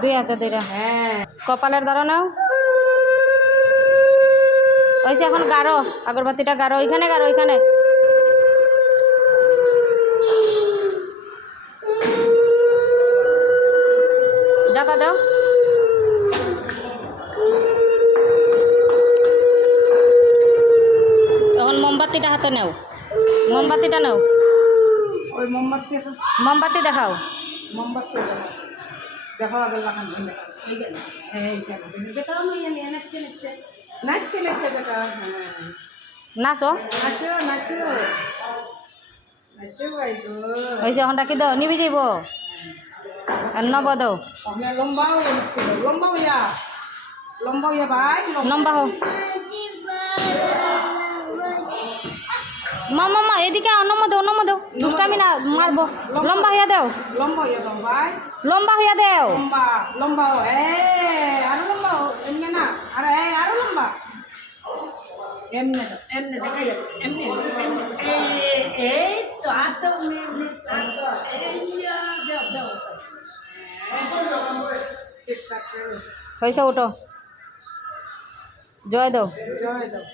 দুই হাতে দুইটা। হ্যাঁ, কপালের দ্বারা নাও। ওইসে এখন গাঢ়, আগরবাতিটা গাঢ়, ওইখানে গাঢ়, ওইখানে। জাতা দাও। এখন মোমবাতিটা হাতে নাও, মোমবাতিটা নাও। ওই মোমবাতি দেখাও। মোমবাতি দেখাও আগে লাগান দেখাও নাচছে নাচছে নাচছে নাচছে দেখাও। হ্যাঁ, নাচো নাচো নাচো নাচো ভাই গো। ওইসে এখনটা কি দাও, নিবি যাইব আর নব দাও। লম্বাও লম্বাও ইয়া লম্বাও ইয়া ভাই লম্বা হো। মা এদিকে নম দেও, নম দেও, দুষ্টামি না মারবো। লম্বা হইয়া দেও, লম্বা ইয়া দাও ভাই, লম্বা হইয়া দেও। লম্বা লম্বা আরো লম্বা এমনি না, আরে আরো লম্বা এমনি দাও, এমনি দেখা যাবে এমনি এমনি। এই তো হাত দাও এমনি দাও দাও। হয়েছে, ওঠো, জয় দাও। জয় দাও।